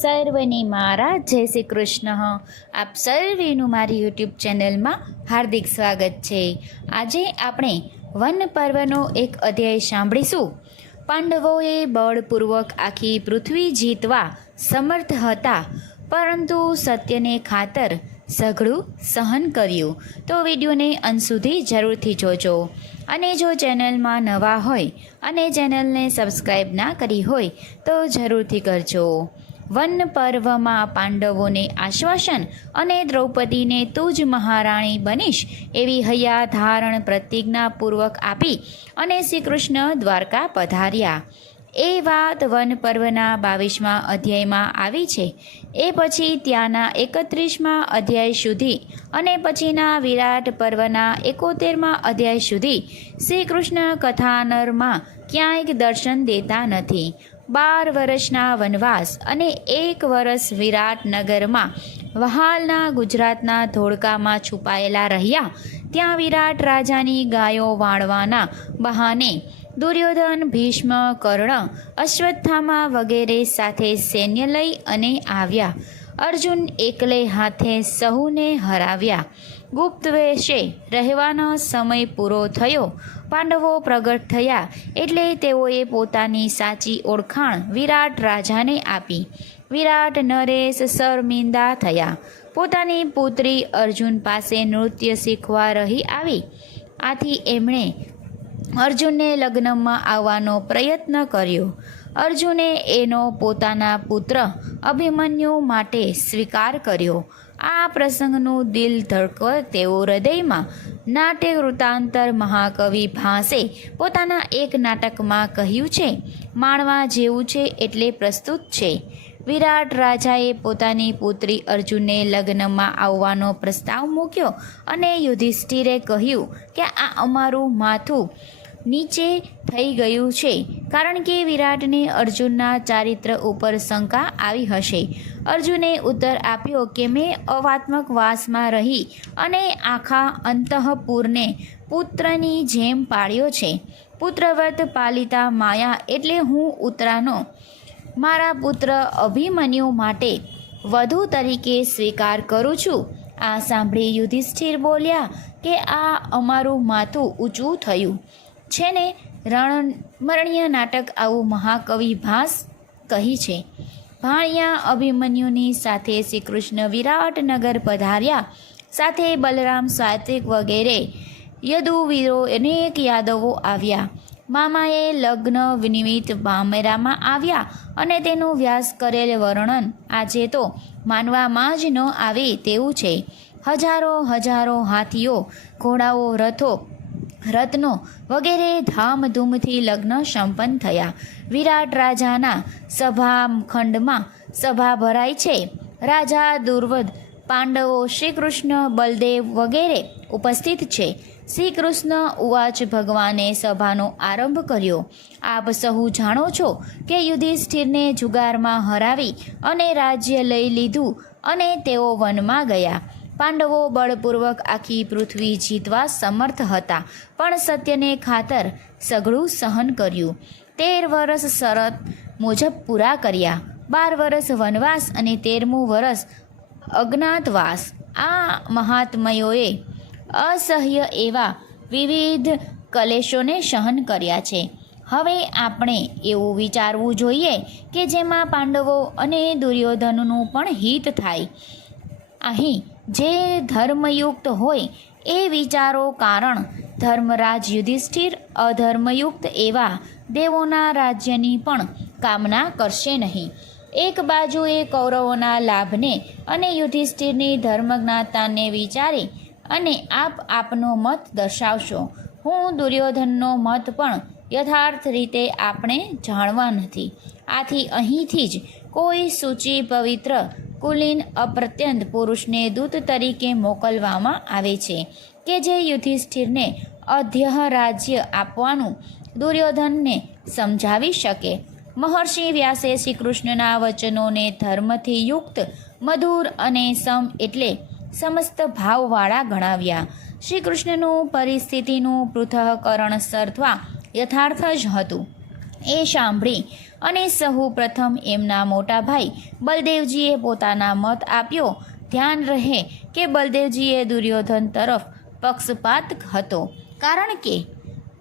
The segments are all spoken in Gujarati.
સર્વને મારા જય શ્રી કૃષ્ણ. આપ સર્વેનું મારી યુટ્યુબ ચેનલમાં હાર્દિક સ્વાગત છે. આજે આપણે વન પર્વનો એક અધ્યાય સાંભળીશું. પાંડવોએ બળપૂર્વક આખી પૃથ્વી જીતવા સમર્થ હતા, પરંતુ સત્યને ખાતર સઘળું સહન કર્યું. તો વિડીયોને અંત સુધી જરૂરથી જોજો. અને જો ચેનલમાં નવા હોય અને ચેનલને સબસ્ક્રાઈબ ના કરી હોય તો જરૂરથી કરજો. વન પર્વમાં પાંડવોને આશ્વાસન અને દ્રૌપદીને તું જ મહારાણી બનીશ એવી હૈયા ધારણ પ્રતિજ્ઞાપૂર્વક આપી અને શ્રી કૃષ્ણ દ્વારકા પધાર્યા. એ વાત વન પર્વના 22મા અધ્યાયમાં આવી છે. એ પછી ત્યાંના 31મા અધ્યાય સુધી અને પછીના વિરાટ પર્વના 71મા અધ્યાય સુધી શ્રી કૃષ્ણ કથાનરમાં ક્યાંય દર્શન દેતા નથી. 12 વર્ષના વનવાસ અને 1 વર્ષ વિરાટનગરમાં વહાલના ગુજરાતના ધોળકામાં છુપાયેલા રહ્યા. ત્યાં વિરાટ રાજાની ગાયો વાળવાના બહાને દુર્યોધન, ભીષ્મ, કર્ણ, અશ્વત્થામા વગેરે સાથે સૈન્ય લઈ અને આવ્યા. અર્જુન એકલે હાથે સહુને હરાવ્યા. ગુપ્ત વેશે રહેવાનો સમય પૂરો થયો. પાંડવો પ્રગટ થયા એટલે તેઓએ પોતાની સાચી ઓળખાણ વિરાટ રાજાને આપી. વિરાટ નરેશ શર્મિંદા થયા. પોતાની પુત્રી અર્જુન પાસે નૃત્ય શીખવા રહી આવી. આથી એમણે અર્જુનને લગ્નમાં આવવાનો પ્રયત્ન કર્યો. અર્જુને એનો પોતાના પુત્ર અભિમન્યુ માટે સ્વીકાર કર્યો. આ પ્રસંગનું દિલ ધડક તેઓ હૃદયમાં નાટ્ય વૃત્તાંતર મહાકવિ ભાસે પોતાના એક નાટકમાં કહ્યું છે. માણવા જેવું છે એટલે પ્રસ્તુત છે. વિરાટ રાજાએ પોતાની પુત્રી અર્જુનને લગ્નમાં આવવાનો પ્રસ્તાવ મૂક્યો અને યુધિષ્ઠિરે કહ્યું કે આ અમારું માથું નીચે થઈ ગયું છે, કારણ કે વિરાટને અર્જુનના ચારિત્ર ઉપર શંકા આવી હશે. અર્જુને ઉત્તર આપ્યો કે મેં અવાત્મક વાસમાં રહી અને આખા અંતઃપુરને પુત્રની જેમ પાળ્યો છે. પુત્રવ્રત પાલિતા માયા એટલે હું ઉત્તરાનો મારા પુત્ર અભિમન્યુ માટે વધુ તરીકે સ્વીકાર કરું છું. આ સાંભળી યુધિષ્ઠિર બોલ્યા કે આ અમારું માથું ઊંચું થયું છે ને. રણમરણીય નાટક આવું મહાકવિ ભાસ કહી છે. ભાણિયા અભિમન્યુની સાથે શ્રી કૃષ્ણ વિરાટનગર પધાર્યા. સાથે બલરામ, સાત્વિક વગેરે યદુવીરો અનેક યાદવો આવ્યા. મામાએ લગ્ન નિમિત્ત બામેરામાં આવ્યા અને તેનું વ્યાસ કરેલ વર્ણન આજે તો માનવામાં જ ન આવે તેવું છે. હજારો હાથીઓ, ઘોડાઓ, રત્નો વગેરે ધામધૂમથી લગ્ન સંપન્ન થયા. વિરાટ રાજાના સભાખંડમાં સભા ભરાઈ છે. રાજા દુર્વદ, પાંડવો, શ્રી કૃષ્ણ, બલદેવ વગેરે ઉપસ્થિત છે. શ્રી કૃષ્ણ ઉવાચ, ભગવાને સભાનો આરંભ કર્યો. આપ સહુ જાણો છો કે યુધિષ્ઠિરને જુગારમાં હરાવી અને રાજ્ય લઈ લીધું અને તેઓ વનમાં ગયા. પાંડવો બળપૂર્વક આખી પૃથ્વી જીતવા સમર્થ હતા, પણ સત્યને ખાતર સઘળું સહન કર્યું. 13 વર્ષ શરત મુજબ પૂરા કર્યા. 12 વર્ષ વનવાસ અને 13મું વર્ષ અજ્ઞાતવાસ. આ મહાત્મયોએ અસહ્ય એવા વિવિધ કલેશોને સહન કર્યા છે. હવે આપણે એવું વિચારવું જોઈએ કે જેમાં પાંડવો અને દુર્યોધનનું પણ હિત થાય. અહીં જે ધર્મયુક્ત હોય એ વિચારો, કારણ ધર્મરાજ યુધિષ્ઠિર અધર્મયુક્ત એવા દેવોના રાજ્યની પણ કામના કરશે નહીં. એક બાજુએ કૌરવોના લાભને અને યુધિષ્ઠિરની ધર્મજ્ઞાતાને વિચારી અને આપનો મત દર્શાવશો. હું દુર્યોધનનો મત પણ યથાર્થ રીતે આપણે જાણવા નથી. આથી અહીંથી જ કોઈ સૂચિ પવિત્ર કુલીન અપ્રત્યંત પુરુષને દૂત તરીકે મોકલવામાં આવે છે કે જે યુધિષ્ઠિરને અધ્યહ રાજ્ય આપવાનું દુર્યોધનને સમજાવી શકે. મહર્ષિ વ્યાસે શ્રી કૃષ્ણના વચનોને ધર્મથી યુક્ત, મધુર અને સમ એટલે સમસ્ત ભાવવાળા ગણાવ્યા. શ્રી કૃષ્ણનું પરિસ્થિતિનું પૃથ્થકરણ સર્થવા યથાર્થ જ હતું. એ સાંભળી અને સહુ પ્રથમ એમના મોટા ભાઈ બલદેવજીએ પોતાના મત આપ્યો. ધ્યાન રહે કે બલદેવજીએ દુર્યોધન તરફ પક્ષપાત હતો, કારણ કે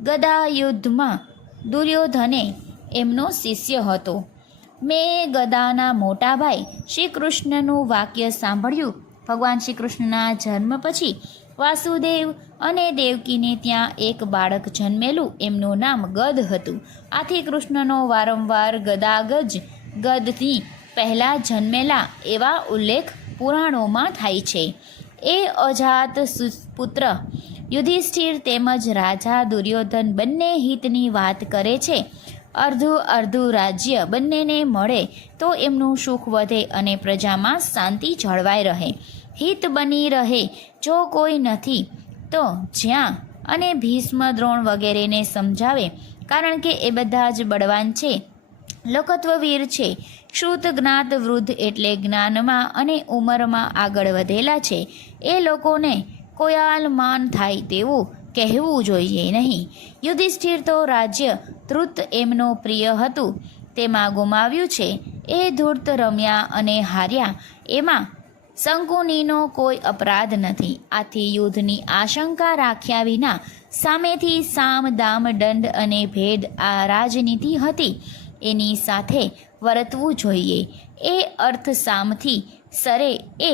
ગદા યુદ્ધમાં દુર્યોધને એમનો શિષ્ય હતો. મેં ગદાના મોટા ભાઈ શ્રી કૃષ્ણનું વાક્ય સાંભળ્યું. ભગવાન શ્રી કૃષ્ણના જન્મ પછી વાસુદેવ અને દેવકીને ત્યાં એક બાળક જન્મેલું. એમનું નામ ગદ હતું. આથી કૃષ્ણનો વારંવાર ગદથી પહેલાં જન્મેલા એવા ઉલ્લેખ પુરાણોમાં થાય છે. એ અજાત પુત્ર યુધિષ્ઠિર તેમજ રાજા દુર્યોધન બંને હિતની વાત કરે છે. અર્ધું રાજ્ય બંનેને મળે તો એમનું સુખ વધે અને પ્રજામાં શાંતિ જળવાઈ રહે, હિત બની રહે. જો કોઈ નથી તો જ્યાં અને ભીષ્મ દ્રોણ વગેરેને સમજાવે, કારણ કે એ બધા જ બળવાન છે, લોકત્વવીર છે. શ્રુત જ્ઞાત વૃદ્ધ એટલે જ્ઞાનમાં અને ઉંમરમાં આગળ વધેલા છે. એ લોકોને કોયાલમાન થાય તેવું કહેવું જોઈએ નહીં. યુધિષ્ઠિર તો રાજ્ય ધૃત એમનો પ્રિય હતું, તેમાં ગુમાવ્યું છે. એ ધૂર્ત રમ્યા અને હાર્યા, એમાં શંકુનીનો કોઈ અપરાધ નથી. આથી યુદ્ધની આશંકા રાખ્યા વિના સામેથી સામ દામ દંડ અને ભેદ આ રાજનીતિ હતી એની સાથે વર્તવું જોઈએ. એ અર્થ સામથી સરે એ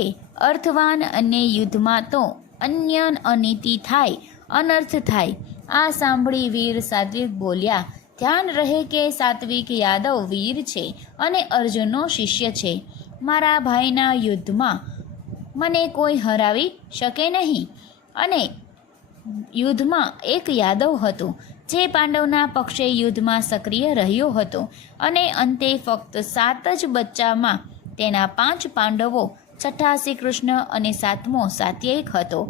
અર્થવાન, અને યુદ્ધમાં તો અન્ય અનીતિ થાય, અનર્થ થાય. આ સાંભળી વીર સાત્વિક બોલ્યા. ધ્યાન રહે કે સાત્વિક યાદવ વીર છે અને અર્જુનનો શિષ્ય છે. મારા ભાઈના યુદ્ધમાં મને કોઈ હરાવી શકે નહીં. અને યુદ્ધમાં એક યાદવ હતો જે પાંડવના પક્ષે યુદ્ધમાં સક્રિય રહ્યો હતો, અને અંતે ફક્ત 7 જ બચ્ચામાં તેના 5 પાંડવો, છઠ્ઠા શ્રી કૃષ્ણ અને 7મો સાત્યયિક હતો.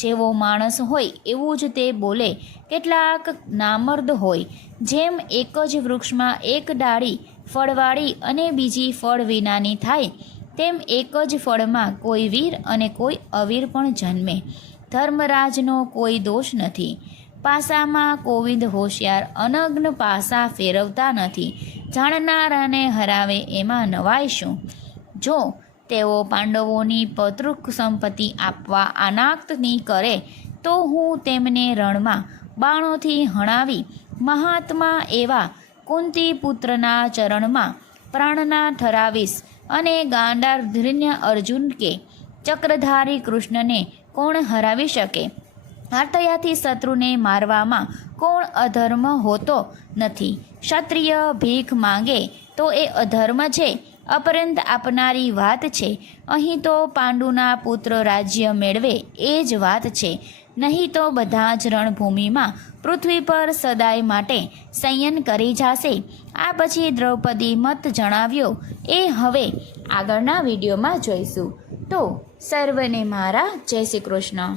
જેવો માણસ હોય એવું જ તે બોલે. કેટલાક નામર્દ હોય, જેમ એક જ વૃક્ષમાં એક ડાળી ફળવાળી અને બીજી ફળ વિનાની થાય, તેમ એક જ ફળમાં કોઈ વીર અને કોઈ અવીર પણ જન્મે. ધર્મરાજનો કોઈ દોષ નથી. પાસામાં કોવિદ હોશિયાર અનગ્ન પાસા ફેરવતા નથી. જાણનારાને હરાવે એમાં નવાય શું? જો તેઓ પાંડવોની પૌતૃક સંપત્તિ આપવા અનાક્તની કરે તો હું તેમને રણમાં બાણોથી હણાવી મહાત્મા એવા કુંતી પુત્રના ચરણમાં પ્રાણના ઠરાવીશ. અને ગાંડાર્ધન્ય અર્જુન કે ચક્રધારી કૃષ્ણને કોણ હરાવી શકે? આર્તયાથી શત્રુને મારવામાં કોણ અધર્મ હોતો નથી? ક્ષત્રિય ભીખ માંગે તો એ અધર્મ છે, અપરંત આપનારી વાત છે. અહીં તો પાંડુના પુત્ર રાજ્ય મેળવે એ જ વાત છે. નહીં તો બધા જ રણભૂમિમાં પૃથ્વી પર સદાય માટે સંયન કરી જશે. આ પછી દ્રૌપદી મત જણાવ્યો એ હવે આગળના વિડીયોમાં જોઈશું. તો સર્વને મારા જય શ્રી કૃષ્ણ.